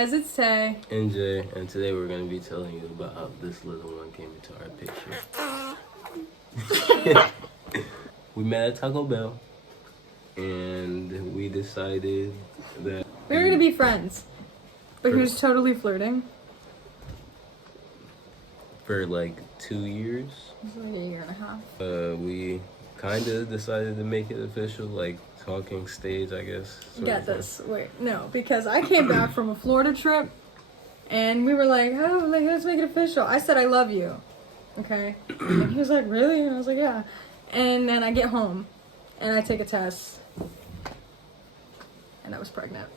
guys, it's Tay. And Jay, and today we're going to be telling you about how this little one came into our picture. We met at Taco Bell, and we decided that we were going to be friends, but he was totally flirting. For like 2 years. It was like a year and a half. We kind of decided to make it official, like talking stage, I guess. Get this. Wait, no, because I came back from a Florida trip, and we were like, oh, like, let's make it official. I said, I love you. Okay? And he was like, really? And I was like, yeah. And then I get home, and I take a test, and I was pregnant.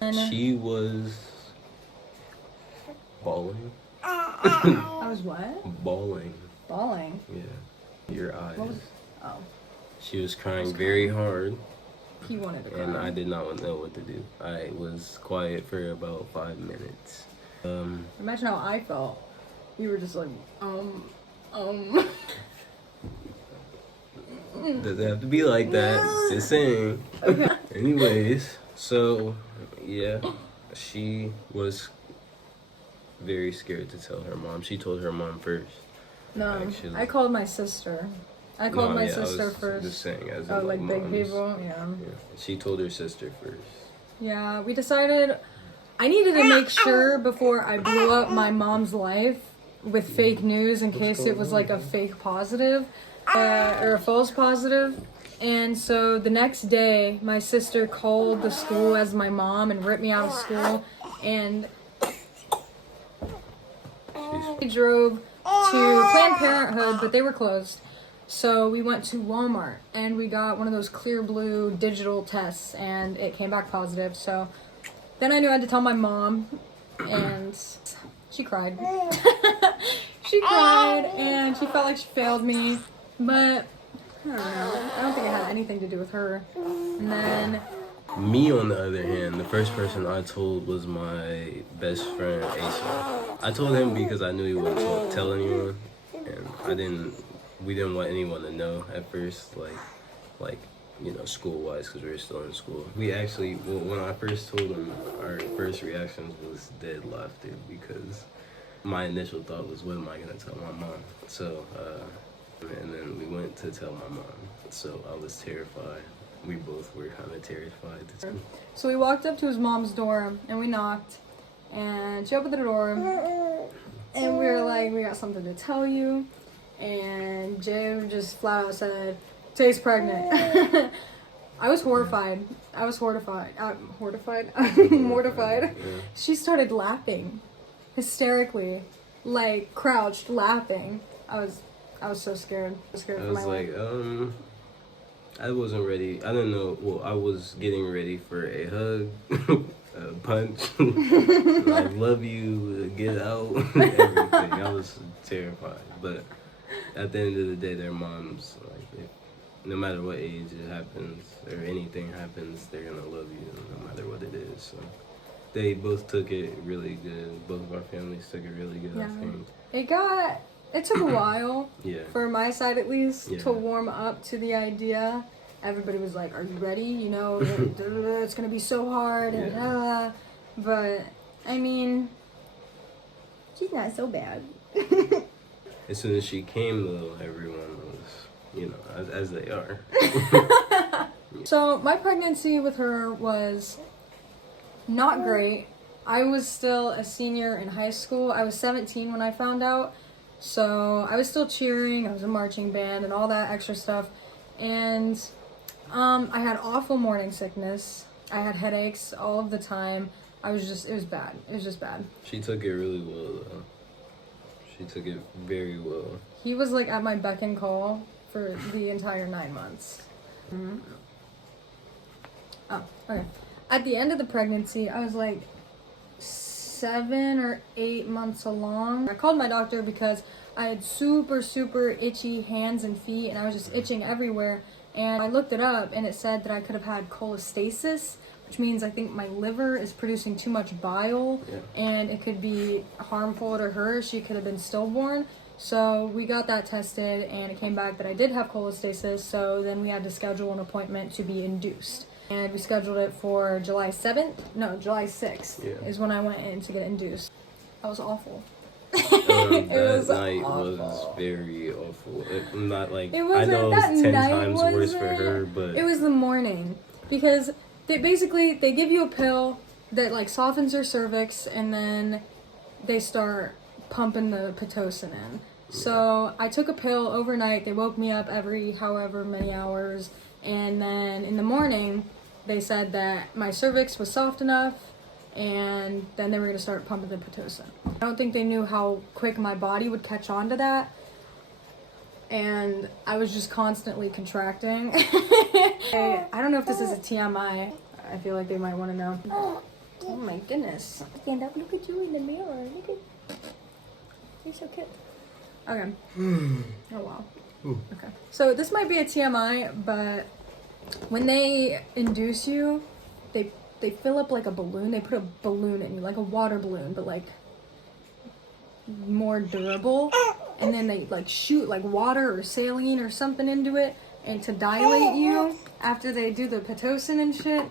And she was bawling. I was what? Bawling. Bawling? Yeah. Your eyes. What was... Oh. She was crying very hard. He wanted to cry. And I did not know what to do. I was quiet for about 5 minutes. Imagine how I felt. You were just like, Doesn't have to be like that. Just saying. Okay. Anyways, so yeah, she was very scared to tell her mom. She told her mom first. No, actually. I called my sister. I called my sister I was first. Just saying, as oh, in, like big moms. people, yeah. She told her sister first. Yeah, we decided I needed to make sure before I blew up my mom's life with fake news in case it was like a fake positive or a false positive. And so the next day, my sister called the school as my mom and ripped me out of school, and we drove to Planned Parenthood, but they were closed. So we went to Walmart and we got one of those clear blue digital tests, and it came back positive. So then I knew I had to tell my mom, and she cried. She cried and she felt like she failed me, but I don't know. I don't think it had anything to do with her. And then me, on the other hand, the first person I told was my best friend, Asa. I told him because I knew he wouldn't tell anyone, and we didn't want anyone to know at first, like you know, school-wise, because we were still in school. We actually, when I first told him, our first reactions was dead laughter, because my initial thought was, what am I going to tell my mom? So, and then we went to tell my mom, so I was terrified. We both were kind of terrified. So we walked up to his mom's door, and we knocked, and she opened the door, and we were like, we got something to tell you. And Jay just flat out said, Tay's pregnant. I was horrified. I was horrified. Mortified. Yeah. She started laughing, hysterically, like crouched, laughing. I was so scared. I was scared for my life. I wasn't ready. I didn't know. Well, I was getting ready for a hug, a punch, I love you, get out, everything. I was terrified. But at the end of the day, their moms, like, no matter what age it happens or anything happens, they're gonna love you no matter what it is. So they both took it really good. Both of our families took it really good. I think It took a while, yeah, for my side at least, yeah, to warm up to the idea. Everybody was like, are you ready? You know, it's going to be so hard. And yeah. But, I mean, she's not so bad. As soon as she came, though, everyone was, you know, as they are. So, my pregnancy with her was not great. I was still a senior in high school. I was 17 when I found out. So I was still cheering, I was in marching band and all that extra stuff, and I had awful morning sickness. I had headaches all of the time. It was bad. It was just bad. She took it really well, though. She took it very well. He was like at my beck and call for the entire 9 months. Mm-hmm. Oh, okay. At the end of the pregnancy, I was like 7 or 8 months along. I called my doctor because I had super itchy hands and feet, and I was just itching everywhere. And I looked it up, and it said that I could have had cholestasis, which means I think my liver is producing too much bile, and it could be harmful to her. She could have been stillborn. So we got that tested, and it came back that I did have cholestasis. So then we had to schedule an appointment to be induced. And we scheduled it for July 7th. No, July 6th is when I went in to get induced. That was awful. That night was very awful. Not like, I know it's 10 times worse for her, but it was the morning, because they give you a pill that like softens your cervix, and then they start pumping the Pitocin in. So I took a pill overnight. They woke me up every however many hours, and then in the morning they said that my cervix was soft enough, and then they were going to start pumping the Pitocin. I don't think they knew how quick my body would catch on to that, and I was just constantly contracting. I don't know if this is a TMI. I feel like they might want to know. Oh my goodness. Stand up, look at you in the mirror. Look at... You're so cute. Okay. Oh wow. Okay. So this might be a TMI, but when they induce you, they fill up like a balloon. They put a balloon in you, like a water balloon, but like more durable. And then they like shoot like water or saline or something into it, and to dilate you after they do the Pitocin and shit.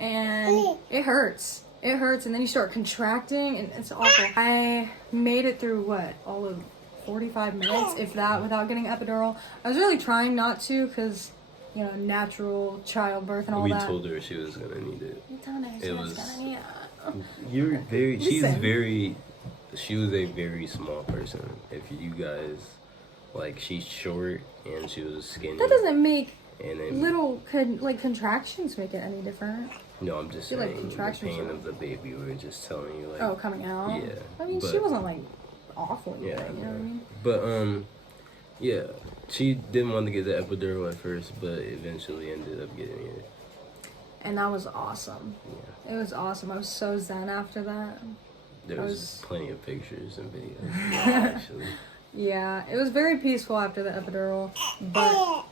And it hurts. It hurts, and then you start contracting, and it's awful. I made it through all of 45 minutes, if that, without getting epidural. I was really trying not to, because, you know, natural childbirth and all that. We told her she was gonna need it. We told her she was gonna need it. She was a very small person. If you guys, like, she's short, and she was skinny. That doesn't make and then, little, contractions make it any different. No, I'm just saying, like, the pain of the baby, we were just telling you, like... Oh, coming out? Yeah. I mean, she wasn't, like, awful either, yeah, you know what I mean? But, yeah, she didn't want to get the epidural at first, but eventually ended up getting it. And that was awesome. Yeah. It was awesome. I was so zen after that. There was plenty of pictures and videos, actually. Yeah, it was very peaceful after the epidural, but,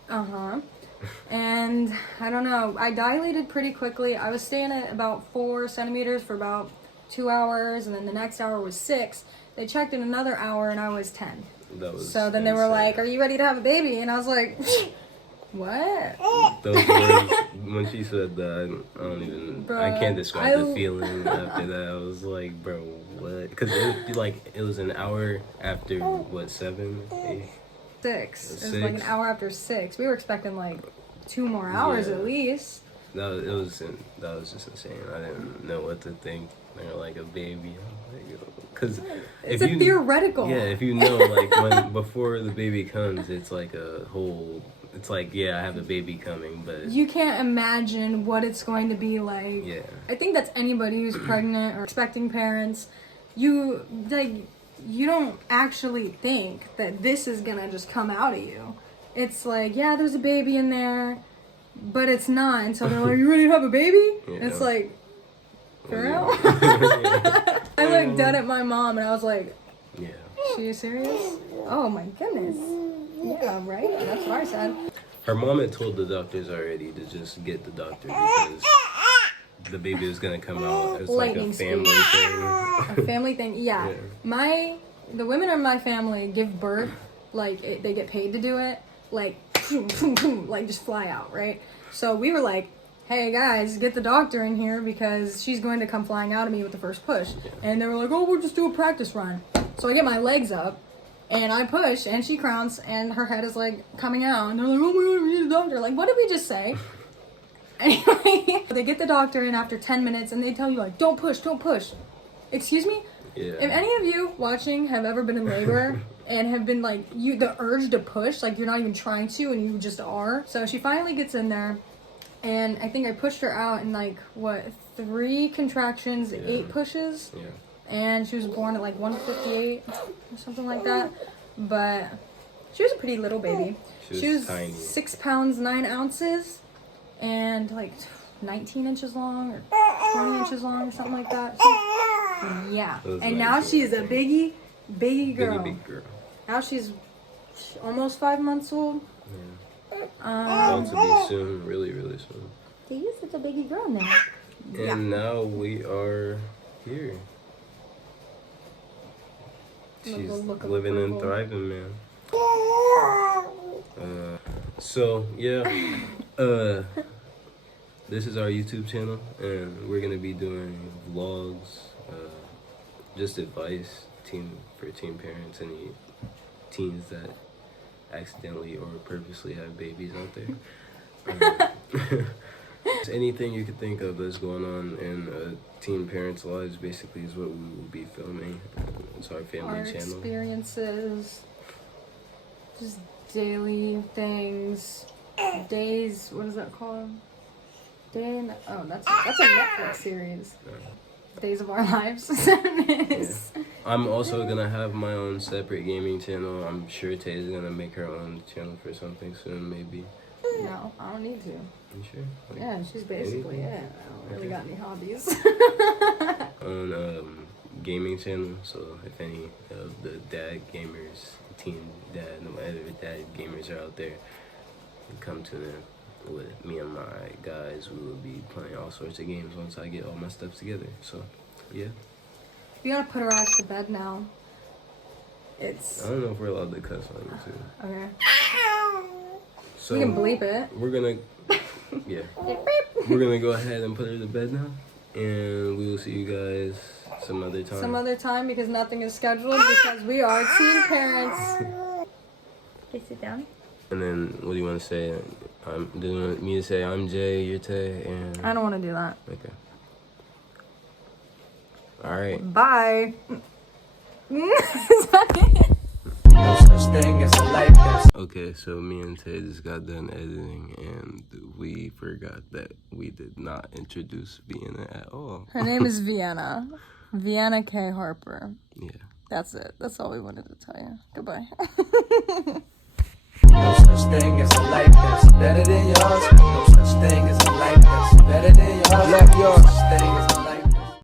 and I don't know, I dilated pretty quickly. I was staying at about 4 centimeters for about 2 hours, and then the next hour was 6. They checked in another hour, and I was 10. So then they were like, "Are you ready to have a baby?" And I was like, "What?" Those words, when she said that, I can't describe the feeling after that. I was like, bro, what? Because it was an hour after, what, 7, 8? 6. It was like an hour after 6. We were expecting like 2 more hours at least. That was just insane. I didn't know what to think. They're like a baby. Because it's a theoretical. Yeah, if you know, like, before the baby comes, it's like a whole... It's like, yeah, I have a baby coming, but... You can't imagine what it's going to be like. Yeah. I think that's anybody who's pregnant or expecting parents. You don't actually think that this is gonna just come out of you. It's like, yeah, there's a baby in there, but it's not. And so they're like, "You ready to have a baby?" Yeah. It's like, for real? I looked dead at my mom and I was like, yeah. Are you serious? Oh my goodness. Yeah, right? That's what I said. Her mom had told the doctors already to just get the doctor because the baby was gonna come out as like a family thing. A family thing, yeah. The women in my family give birth, like, they get paid to do it, like, like, just fly out, right? So we were like, "Hey guys, get the doctor in here because she's going to come flying out of me with the first push." Yeah. And they were like, "Oh, we'll just do a practice run." So I get my legs up, and I push, and she crowns, and her head is, like, coming out. And they're like, "Oh my god, we need a doctor." Like, what did we just say? Anyway, they get the doctor in after 10 minutes, and they tell you, like, don't push. Excuse me? Yeah. If any of you watching have ever been in labor and have been, like, the urge to push, like, you're not even trying to, and you just are. So she finally gets in there, and I think I pushed her out in, like, 3 contractions, 8 pushes? Yeah. And she was born at, like, 158 or something like that. But she was a pretty little baby. She was tiny. 6 pounds, 9 ounces, and, like, 19 inches long or 20 inches long or something like that. Yeah. And now she's a biggie girl. Big girl. Now she's almost 5 months old. Yeah. About to be soon, really, really soon. She is such a biggie girl now. And now we are here. She's living and thriving, man. So, yeah. this is our YouTube channel, and we're gonna be doing vlogs, just advice for teen parents, any teens that accidentally or purposely have babies out there. Anything you could think of that's going on in teen parents' lives basically is what we will be filming. It's our family Our channel. experiences, just daily things, days. What is that called? That's a Netflix series. Days of Our Lives. Yeah. I'm also gonna have my own separate gaming channel. I'm sure Tay's gonna make her own channel for something soon, maybe. No, I don't need to. You sure? Like, Yeah, she's basically anything? it. I don't really got any hobbies. On gaming channel, so if any of the dad gamers, teen dad, no matter dad gamers are out there, come to them with me and my guys. We will be playing all sorts of games once I get all my stuff together. So, yeah. You gotta put her out to bed now. I don't know if we're allowed to cuss on YouTube. Okay. So You can bleep it. We're gonna, yeah. We're gonna go ahead and put her to bed now, and we will see you guys some other time. Some other time, because nothing is scheduled, because we are teen parents. Okay, sit down. And then, what do you want to say? Do you want me to say I'm Jay, you're Tay, and... I don't want to do that. Okay. All right. Bye. Okay, so me and Tay just got done editing, and we forgot that we did not introduce Vienna at all. Her name is Vienna. Vienna K. Harper. Yeah. That's it. That's all we wanted to tell you. Goodbye. No such thing as a life